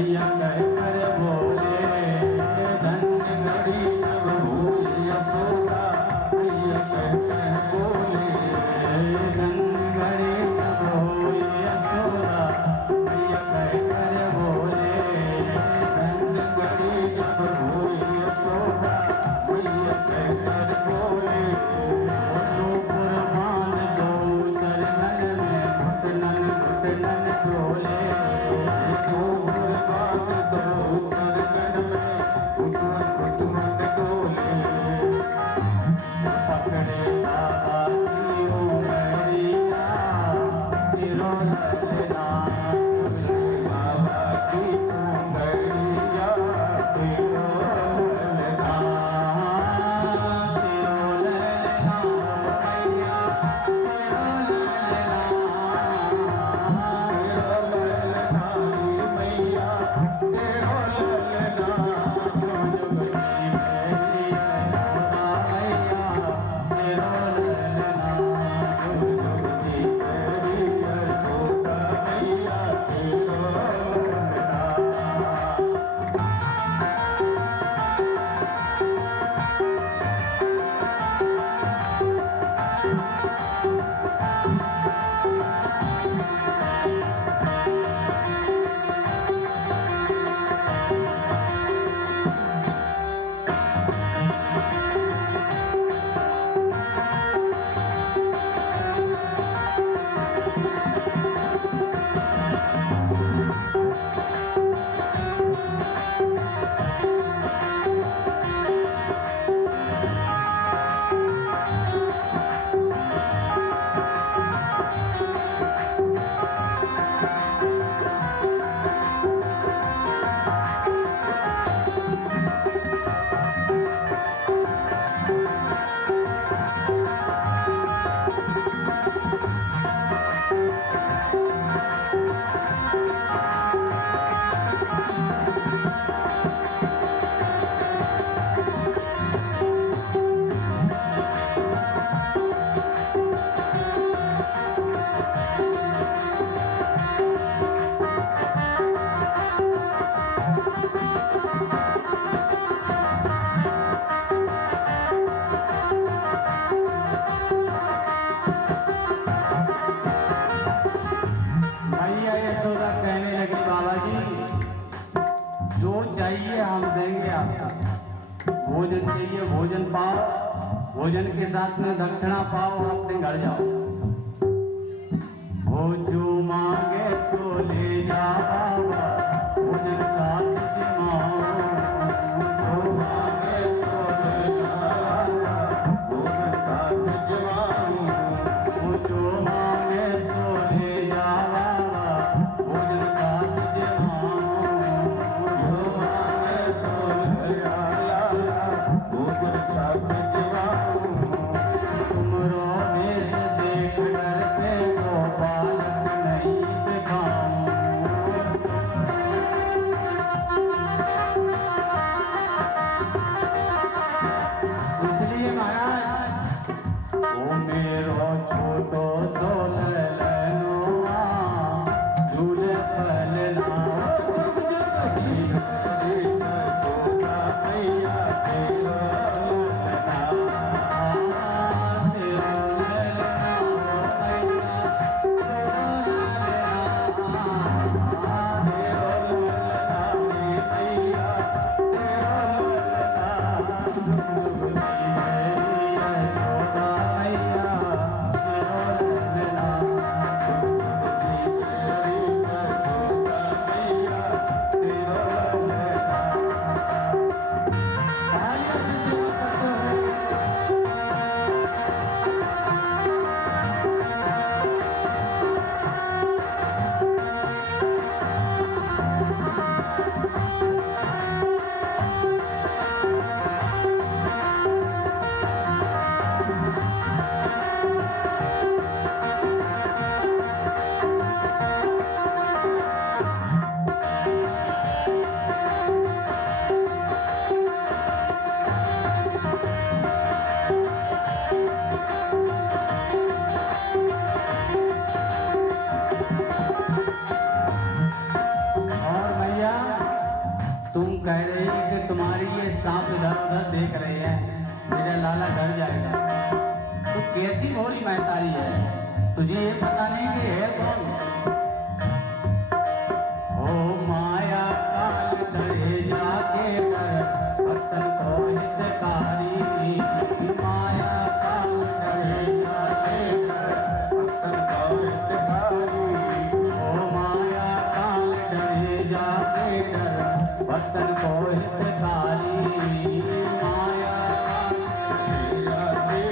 मैया कह कर बोले धन्य घड़ी जब भूली यशोदा। मैया कह कर बोले धन्य घड़ी जब भूली यशोदा। मैया कह कर बोले धन्य घड़ी जब भूली यशोदा। मैया कह कर बोले नूपुर मान दो चरणन में घुटनन घुटनन डोले। नूपुर मान दो चरणन में घुटनन घुटनन डोले। पकड़े बाबा की उंगलियां तिरो ललना। बाबा की उंगलियां तिरो ललना। मैया यशोदा कहने लगी बाबा जी जो चाहिए हम देंगे आपको। भोजन चाहिए भोजन पाओ, भोजन के साथ में दक्षिणा पाओ और अपने घर जाओ। वो जो मांगे सो ले जा बाबा, भोजन साथ सिमाओ। जो मांगे सो ले जा बाबा, भोजन साथ सिमाओ। वो जो मांगे सो ले जा बाबा, भोजन साथ सिमाओ। जो मांगे सो ले जा बाबा, भोजन साथ सिमाओ। तुमरो देश दे इधर उधर देख रहे हैं, मेरा लाला घर जाएगा। तो कैसी भोली महतारी है, तुझे ये पता नहीं कि है कौन? ओ माया काल डरे जाके कर भक्तन को हितकारी, माया काल डरे जाके कर भक्तन को हितकारी। ओ माया काल डरे जाके कर भक्तन को हितकारी, माया काल डरे जाके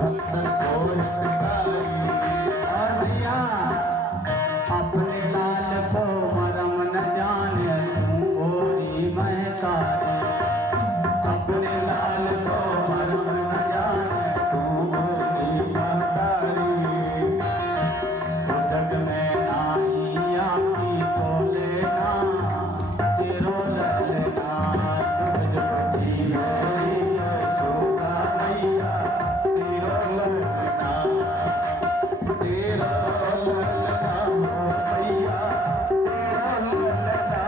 भक्तन को हितकारी। और भैया अपने लाल को मरम न जाने तू गोरी महतारी, अपने लाल को मरम न जाने तू गोरी महतारी। तो जग में नाही आपकी को लेना, तेरो ललना तुझ बड़ी मेरी यशोदा मैया, तेरो ललना, तेरो ललना हो मैया, तेरो ललना,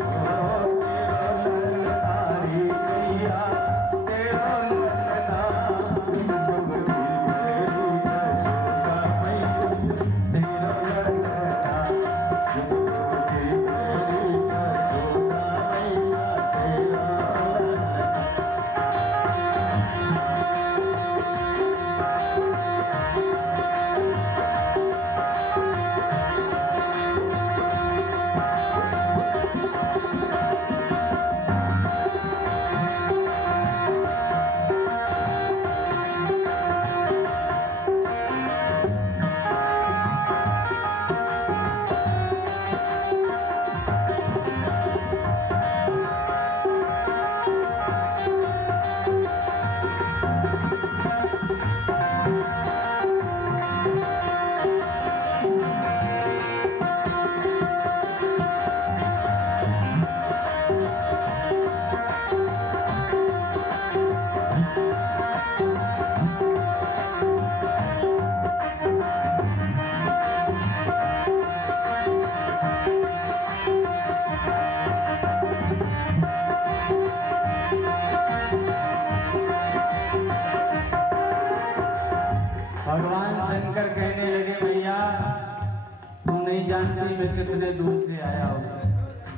ओ तेरो ललनारी मैया, तेरो ललना, तुझ बड़ी मेरी यशोदा मैया, तेरो ललना, तुझ बड़ी मेरी यशोदा मैया, तेरो ललना। भगवान शंकर कहने लगे भैया तुम नहीं जानती मैं कितने दूर से आया हूँ।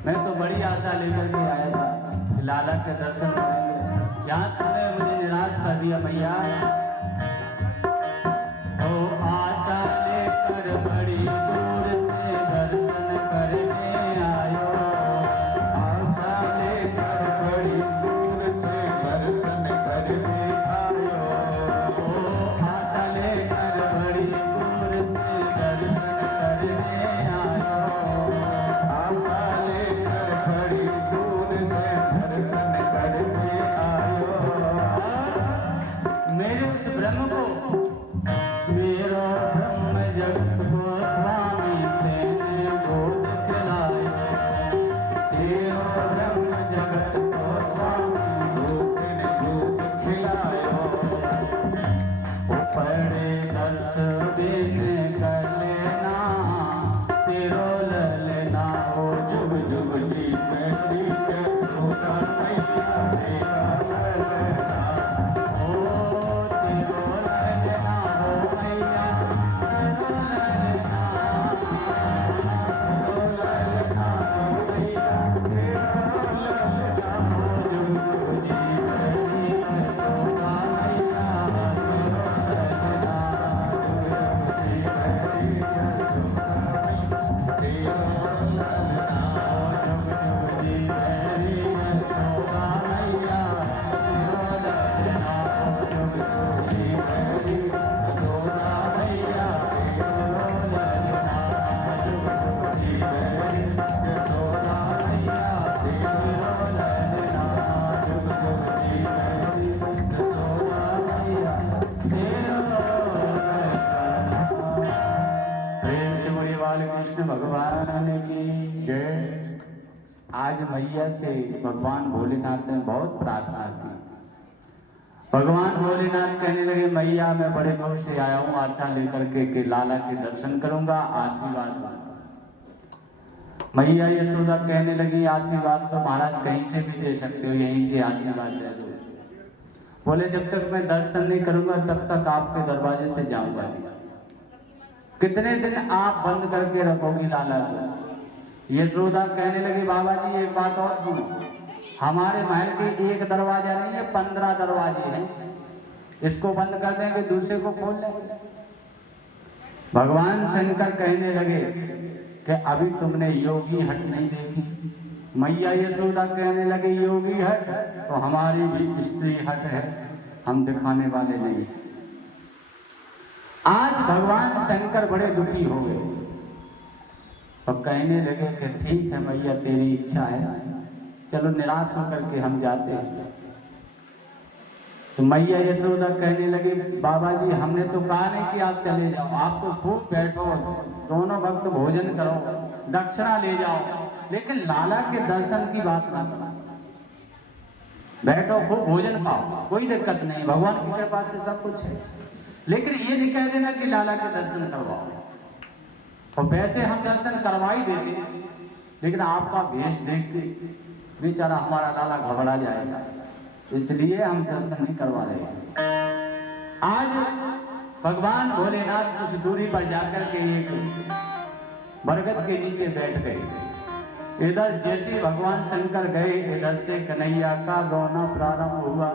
मैं तो बड़ी आशा लेकर के आया था कि लाला के दर्शन करेंगे, यहाँ तुमने मुझे निराश कर दिया भैया। ओ आशा लेकर बड़ी दूर से दर्शन करने आयो, आशा लेकर बड़ी दूर से दर्शन करने आयो। ओ आशा लेकर बड़ी दूर से दर्शन करने आयो, आशा लेकर बड़ी दूर से दर्शन करने आयो। मेरे उस ब्रह्म को, मेरा ब्रह्म जगत को स्वामी तेने गोद खिलायो, तेरा ब्रह्म जगत को स्वामी तेने गोद खिलायो। ओ पड़े दर्श देने कर लेना, तेरो ललना हो जुग जुग जी मेरी यशोदा मैया, तेरा ललना हो, तेरो ललना हो मैया, तेरो ललना, तेरो ललना हो मैया, तेरो ललना हो जुग जुग जी मेरी यशोदा मैया, तेरो ललना, जुग जुग जी मेरी यशोदा मैया, तेरो ललना हो जुग जुग जी मेरी यशोदा मैया, तेरो ललना हो जुग जुग जी मेरी यशोदा मैया, तेरो ललना जुग जुग जी मेरी यशोदा मैया, तेरो ललना जुग जुग जी मेरी यशोदा मैया, तेरो ललना। प्रेम से बोलिए बालकृष्ण भगवान की जय। आज मैया से भगवान भोलेनाथ ने बहुत प्रार्थना की। भगवान भोलेनाथ कहने लगे मैया मैं बड़े दूर से आया हूँ आशा लेकर के कि लाला के दर्शन करूंगा, आशीर्वाद दूंगा। मैया यशोदा कहने लगी आशीर्वाद तो महाराज कहीं से भी दे सकते हो, यहीं से आशीर्वाद दे दो। बोले जब तक मैं दर्शन नहीं करूंगा तब तक आपके दरवाजे से जाऊंगा नहीं। कितने दिन आप बंद करके रखोगी लाला को? यशोदा कहने लगी बाबा जी एक बात और सुनो, हमारे महल के एक दरवाजा नहीं है, 15 दरवाजे हैं, इसको बंद कर देंगे दूसरे को खोल लेंगे। भगवान शंकर कहने लगे कि अभी तुमने योगी हट नहीं देखी। मैया यशोदा कहने लगे योगी हट तो हमारी भी स्त्री हट है, हम दिखाने वाले नहीं। आज भगवान शंकर बड़े दुखी हो गए और कहने लगे कि ठीक है मैया तेरी इच्छा है, चलो निराश होकर के हम जाते हैं। तो मैया यशोदा कहने लगे बाबा जी हमने तो कहा नहीं कि आप चले जाओ, आप तो खूब बैठो, दोनों वक्त भोजन करो, दक्षिणा ले जाओ, लेकिन लाला के दर्शन की बात ना करो। बैठो खूब भोजन पाओ, कोई दिक्कत नहीं, भगवान की कृपा से सब कुछ है, लेकिन ये नहीं कह देना कि लाला के दर्शन करवाओ। और वैसे हम दर्शन करवा ही देते, लेकिन आपका वेश देख के बेचारा हमारा लाला घबरा जाएगा, इसलिए हम दर्शन नहीं करवा रहे। आज भगवान भोलेनाथ कुछ दूरी पर जाकर के एक बरगद के नीचे बैठ गए। इधर जैसे भगवान शंकर गए, इधर से कन्हैया का रोना प्रारंभ हुआ।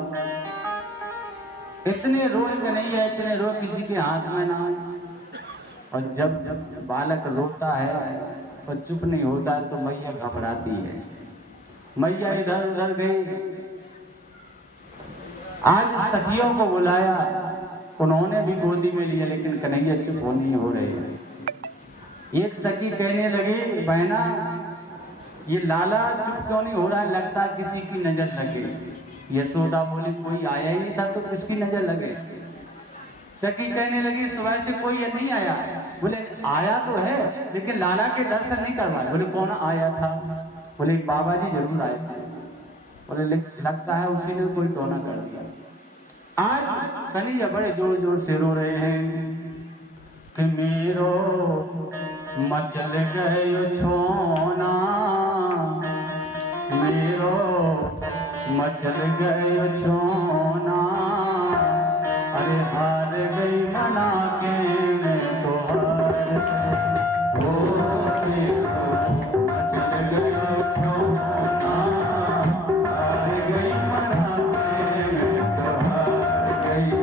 इतने रोए कन्हैया, इतने रो किसी के हाथ में ना। और जब बालक रोता है और चुप नहीं होता तो मैया घबराती है। मैया इधर उधर गई, आज सखियों को बुलाया, उन्होंने भी गोदी में लिया, लेकिन कन्हैया चुप नहीं हो रहे हैं। एक सखी कहने लगी बहना ये लाला चुप क्यों नहीं हो रहा है, लगता किसी की नजर लगे। यशोदा बोली कोई आया ही नहीं था तो किसकी नजर लगे। सखी कहने लगी सुबह से कोई नहीं आया। बोले आया तो है लेकिन लाला के दर्शन नहीं करवाए। बोले कौन आया था? बोले बाबा जी जरूर आए थे। बोले लगता है उसी ने कोई टोना कर दिया। आज कन्हैया बड़े जोर जोर से रो रहे हैं कि मेरो मचल गयो छोना, मेरो मचल गयो छोना, अरे हार गई मना के मैं तो हार हो, मेरो मचल गयो छोना, हार गई मना के मैं तो हार गई।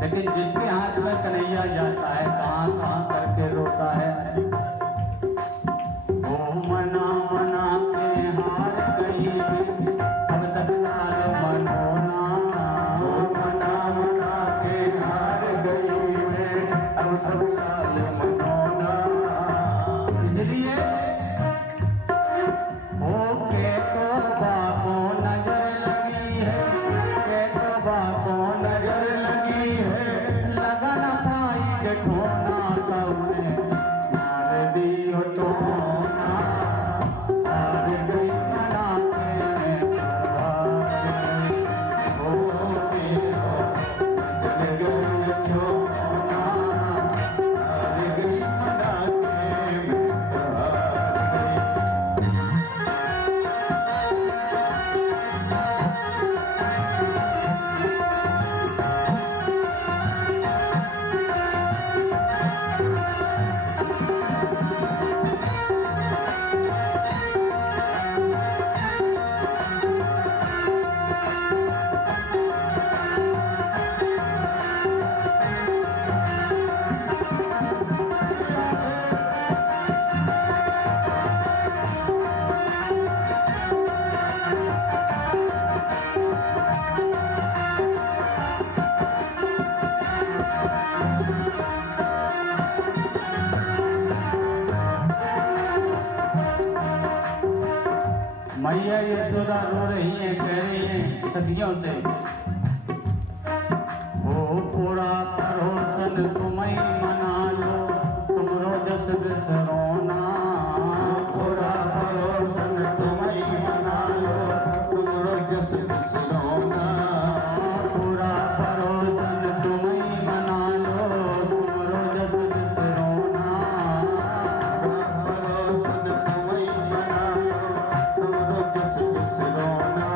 लेकिन जिसके हाथ में कन्हैया जाता है कहाँ कहाँ करके रोता है। ओ मना मना के हार गई अब तत्काल मनोना, ओ मना मना के हार गई मैं अब तत्काल मनोना। इसलिए ओ के तो बापों नजर लगी है, के तो बापों नजर लगी है, लगा न पाई के ठोना तब मारे सखियों से, ओ पूरा परोसन तुम्हें मना लो, तुमरो जस बिसरोना। पूरा परोसन तुम्हें मना लो, तुमरो जस बिसरोना। पूरा परोसन तुम्हें मना लो, तुमरो जस बिसरोना। परोसन तुम्हें मना लो, तुमरो जस बिसरोना।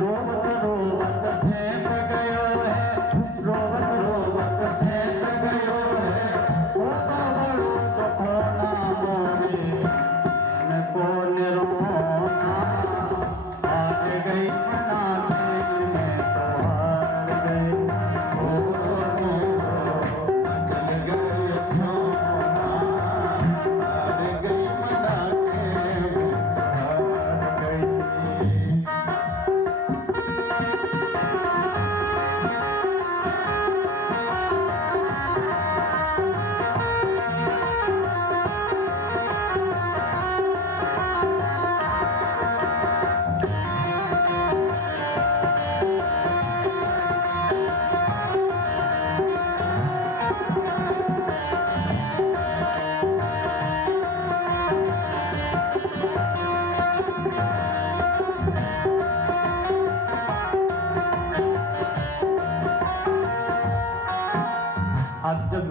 रोवत रोवत सेंध गयो है, रोवत रोवत सेंध गयो है, होता बड़ो सुखोना मोरे इनको निरोना। हार गई मना के मैं तो हार गई, चल गए छोना। हार गई मना के मैं तो हार गई। अब जब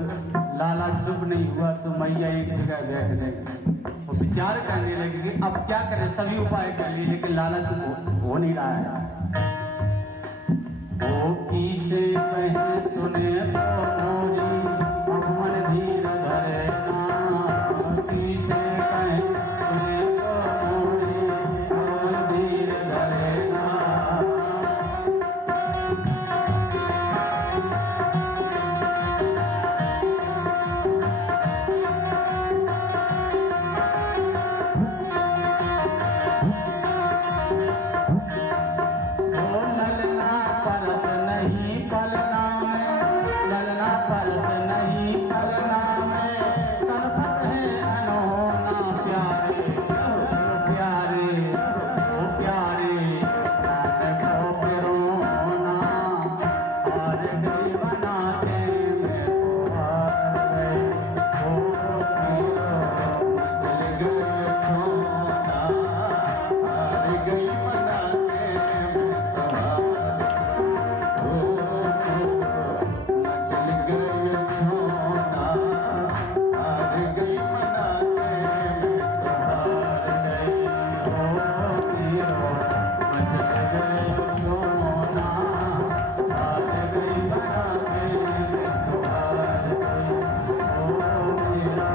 लाला चुप नहीं हुआ तो मैया एक जगह बैठ गई और विचार करने लगी कि अब क्या करें, सभी उपाय कर लिए लेकिन लाला चुप हो नहीं रहा है। ओ किसे कहे सुने तो मोरी, अब मन धीर धरे ना। किसे कहे सुने तो मोरी, अब मन धीर धरे ना। ललना परत नहीं पलना में, ललना परत नहीं पलना में, तड़पत है अनहोना प्यारे। प्यारे ओ प्यारे देखो पिरोना। हार गई बना के मैं तो हार गई, ओ चल गए छोना। हार गई बना के मैं तो चल गए छोना। हार गई मना के मैं तो हार गई, ओ तीरो चल गए छोना। हार गई मना के मैं तो हार गई, ओ तीरो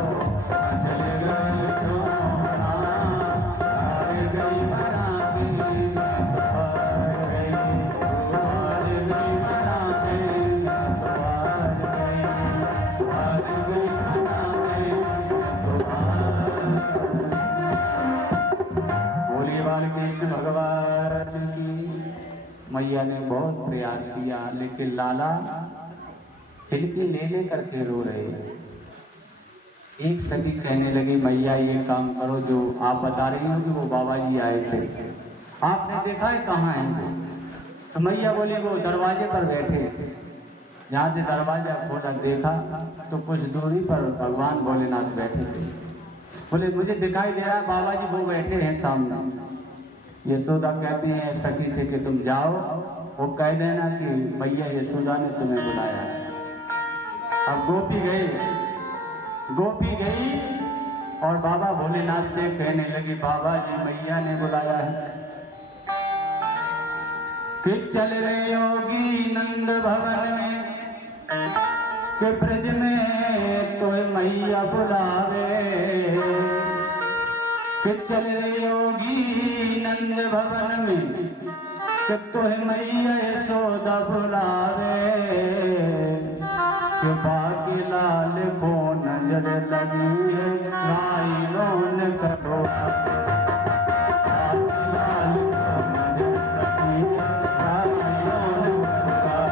चल गए छोना। हार गई मना के मैं तो हार गई, हार गई मना के मैं तो हार गई, हार गई मना के मैं तो हार गई। बोलिए बालकृष्ण भगवान की। मैया ने बहुत प्रयास किया लेकिन लाला हिलके ले करके रो रहे हैं। एक सखी कहने लगी मैया ये काम करो जो आप बता रही हो कि वो बाबा जी आए थे, आपने देखा है कहाँ हैं वो? तो मैया बोली वो दरवाजे पर बैठे। जहाँ से दरवाजा खोला देखा तो कुछ दूरी पर भगवान भोलेनाथ बैठे थे। बोले मुझे दिखाई दे रहा है बाबा जी वो बैठे हैं सामने। यशोदा कहती है सखी से कि तुम जाओ, वो कह देना कि मैया यशोदा ने तुम्हें बुलाया है। अब गोपी गई और बाबा भोलेनाथ से कहने लगी बाबा जी मैया ने बुलाया है कि चल रे योगी नंद भवन में, कि ब्रज में तो मैया बुलावे। कि चल रे योगी नंद भवन में, कि तोहे मैया यशोदा बुलावे। कि बाकी लाल को नजर लगी है, राई लोन करो। बाकी लाल को नजर लगी है, राई लोन करो।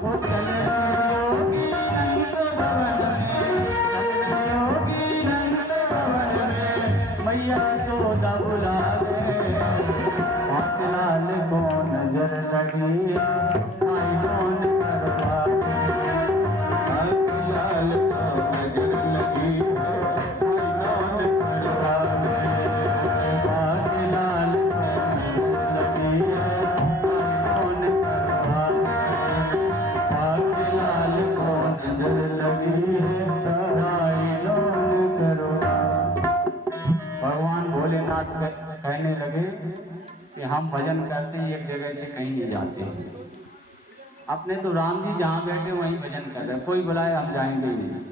वो चल योगी नंद भवन में, चल योगी यशोदा बुलावे, लाल को नजर लगी आई कौन करवावे, लाल को नजर लगी आई कौन करवावे, लाल को नजर लगी आई कौन करवावे, लाल को नजर लगी आई कौन करवावे। भगवान भोलेनाथ कहने लगे कि हम भजन करते हैं, एक जगह से कहीं नहीं जाते हैं। अपने तो राम जी जहाँ बैठे वहीं भजन कर रहे हैं, कोई बुलाए हम जाएंगे ही नहीं।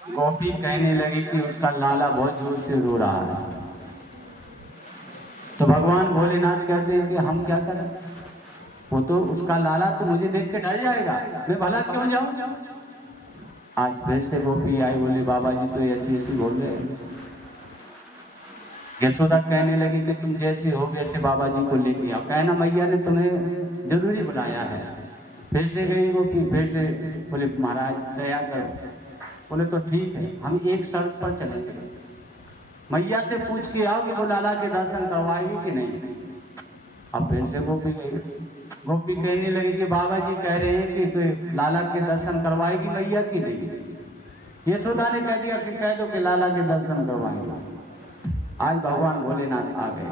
गोपी कहने लगी कि उसका लाला बहुत जोर से रो रहा है। तो भगवान भोलेनाथ कहते हैं कि हम क्या करें, वो तो उसका लाला तो मुझे देख के डर जाएगा, मैं भला क्यों जाऊं। आज फिर से गोपी आई, बोली बाबा जी तो ऐसी ऐसी बोल रहे हैं। यशोदा कहने लगी कि तुम जैसे हो वैसे बाबा जी को लेके आओ, कहना मैया ने तुम्हें जरूरी बुलाया है। फिर से गई गोपी, फिर से बोले महाराज दया करो। बोले तो ठीक है, हम एक शर्त पर चले चले, मैया से पूछ के आओ कि वो लाला के दर्शन करवाएगी कि नहीं। अब फिर से गोपी गई, गोपी कहने लगी कि बाबा जी कह रहे हैं कि लाला के दर्शन करवाएगी मैया की नहीं। यशोदा ने कह दिया कि कह दो कि लाला के दर्शन करवाएंगे। आज भगवान भोलेनाथ आ गए,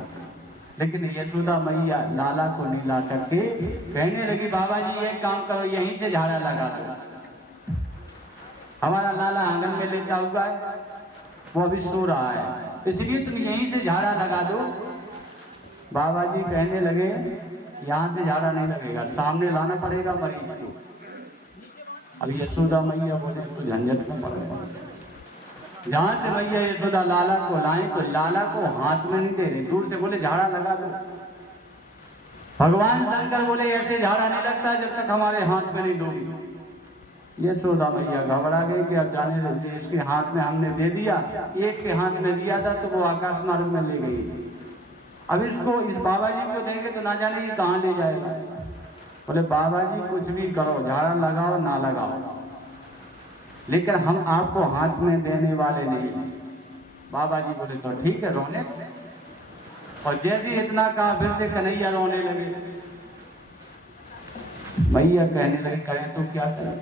लेकिन यशोदा मैया लाला को नहीं ला करके कहने लगी बाबा जी एक काम करो, यहीं से झाड़ा लगा दो। हमारा लाला आंगन में लेटा हुआ है, वो अभी सो रहा है, इसलिए तुम यहीं से झाड़ा लगा दो। बाबा जी कहने लगे यहाँ से झाड़ा नहीं लगेगा, सामने लाना पड़ेगा मरीज को। अभी यशोदा मैया बोले तो झंझट में पड़ गए। जहां से भैया यशोदा लाला को लाए तो लाला को हाथ में नहीं दे रहे, दूर से बोले झाड़ा लगा दो। भगवान शंकर बोले ऐसे झाड़ा नहीं लगता जब तक हमारे हाथ में नहीं दोगी। यशोदा मैया घबरा गई कि अब जाने लगे, इसके हाथ में हमने दे दिया, एक के हाथ में दिया था तो वो आकाश मार्ग में ले गई थी, अब इसको इस बाबा जी को देंगे तो ना जाने ये कहाँ ले जाएगा। बोले बाबा जी कुछ भी करो, झाड़ा लगाओ ना लगाओ, लेकिन हम आपको हाथ में देने वाले नहीं। बाबा जी बोले तो ठीक है रोने। और जैसे इतना कहा फिर से कन्हैया रोने लगे। मैया कहने लगे करें तो क्या करें,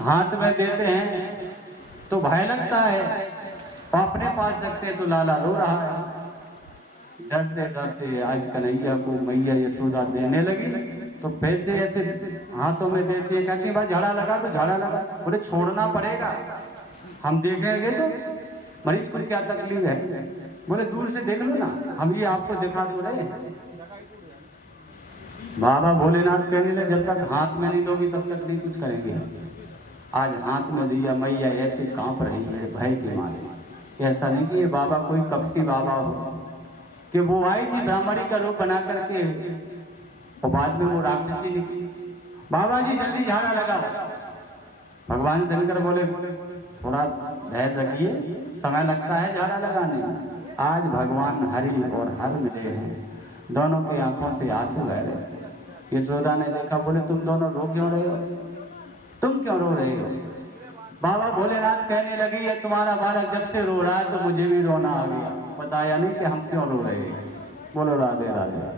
हाथ में देते हैं तो भय लगता है, अपने पास रखते हैं तो लाला रो रहा है। डरते डरते आज कन्हैया को मैया यशोदा देने लगी तो फिर से ऐसे हाथों में देती है, कहती भाई झाड़ा लगा तो झाड़ा लगा। बोले छोड़ना पड़ेगा, हम देखेंगे तो मरीज को क्या तकलीफ है। बोले दूर से देख लो ना, हम ये आपको दिखा दो रहे। बाबा भोलेनाथ कहने लगे जब तक हाथ में नहीं दोगी तब तक नहीं कुछ करेंगे। आज हाथ में दिया, मैया ऐसे कांप रही है भय के मारे। ऐसा नहीं कि ये बाबा कोई कपटी बाबा हो कि वो आई थी ब्राह्मणी का रूप बना करके और बाद में वो राक्षसी निकली। बाबा जी जल्दी झाड़ा लगाओ। भगवान शंकर बोले थोड़ा धैर्य रखिए, समय लगता है झाड़ा लगाने में। आज भगवान हरि और हर मिले हैं, दोनों की आंखों से आंसू बह रहे थे। यशोदा ने देखा, बोले तुम दोनों रो क्यों रहे हो, तुम क्यों रो रहे हो। बाबा भोलेनाथ कहने लगी है तुम्हारा बालक जब से रो रहा है तो मुझे भी रोना आ गया, बताया नहीं कि हम क्यों रो रहे हैं। बोलो राधे राधे।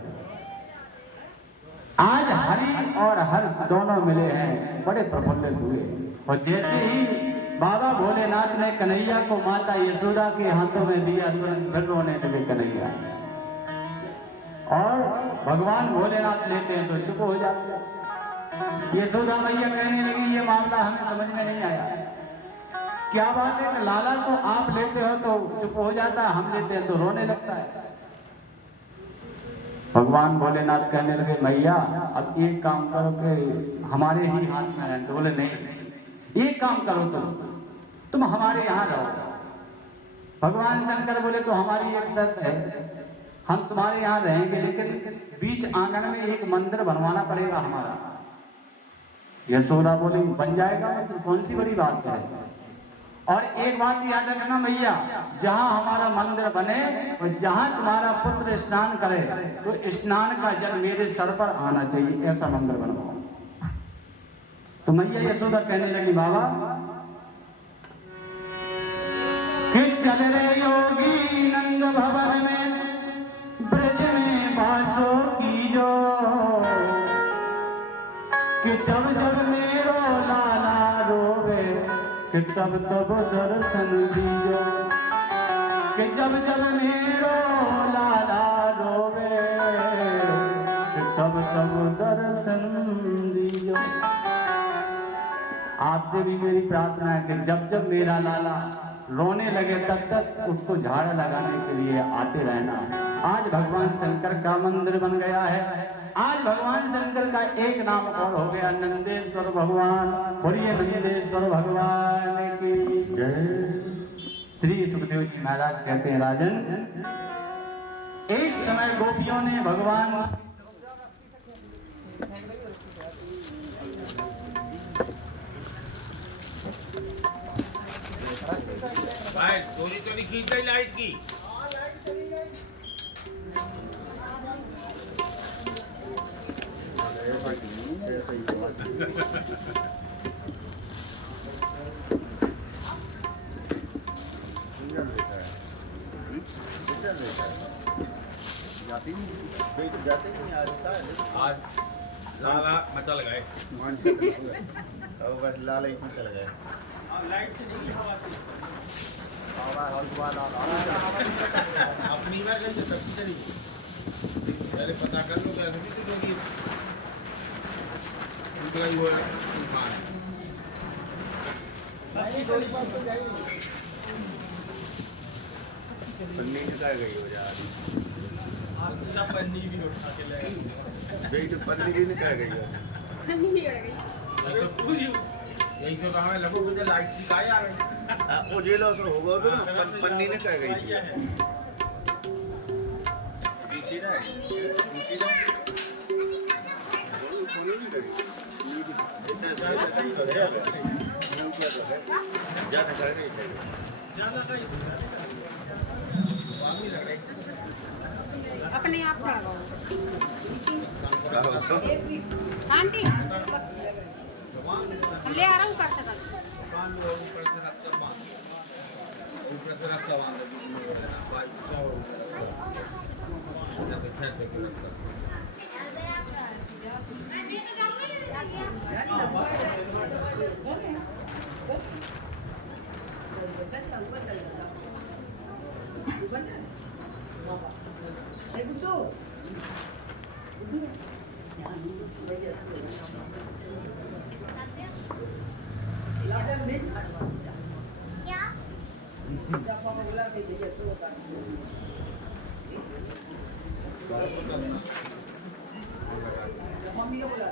आज हरि और हर दोनों मिले हैं, बड़े प्रफुल्लित हुए। और जैसे ही बाबा भोलेनाथ ने कन्हैया को माता यशोदा के हाथों में दिया तुरंत फिर रोने लगे कन्हैया। और भगवान भोलेनाथ लेते हैं तो चुप हो जाते हैं। यशोदा मैया कहने लगी ये मामला हमें समझ में नहीं आया, क्या बात है कि लाला को आप लेते हो तो चुप हो जाता है, हम लेते हैं तो रोने लगता है। भगवान भोलेनाथ कहने लगे मैया अब एक काम करो कि हमारे ही हाथ में रहते। बोले नहीं, एक काम करो तुम हमारे यहाँ रहो। भगवान शंकर बोले तो हमारी एक शर्त है, हम तुम्हारे यहाँ रहेंगे लेकिन बीच आंगन में एक मंदिर बनवाना पड़ेगा हमारा। यशोदा बोली बन जाएगा मंदिर, कौन सी बड़ी बात है। और एक बात याद रखना भैया, जहां हमारा मंदिर बने और जहां तुम्हारा पुत्र स्नान करे तो स्नान का जल मेरे सर पर आना चाहिए, ऐसा मंदिर बनवाओ। तो मैया यशोदा कहने लगी बाबा कि चल रे योगी नंद भवन में ब्रज में बासो की जो कि जब जब मेरो लाला रोवे कि तब तब दर्शन दियो कि जब जब मेरो लाला रोवे कि तब तब दर्शन दियो। आपसे भी मेरी प्रार्थना है कि जब जब मेरा लाला रोने लगे तब तक उसको झाड़ लगाने के लिए आते रहना। आज भगवान शंकर का मंदिर बन गया है। आज भगवान शंकर का एक नाम और हो गया नंदेश्वर भगवान। बोलिए नंदेश्वर भगवान की जय। श्री सुखदेव जी महाराज कहते हैं राजन, एक समय गोपियों ने भगवान भाई गोली तो नहीं खींच रही लाइट की। जाते नहीं आज लाला मचा लगाए बस लाल इसमें चल गए लाइट से नहीं अपनी बार कहीं सबकी चली पहले पता कर लो कैसे भी तो जोगी उनका ही हो रहा है पन्नी निकाल गई हो जा पन्नी भी उठा के ले पन्नी भी निकाल गई हो यही तो कहा लगो मुझे लाइट की गाय आ रही वो जेलो से होगा तो पन्नी निकाल गई थी पीछे ना पीछे ना ज्यादा कर गई अपने आप चढ़ा आंटी ले आ रहा हूँ कर सकता मम्मी को बुला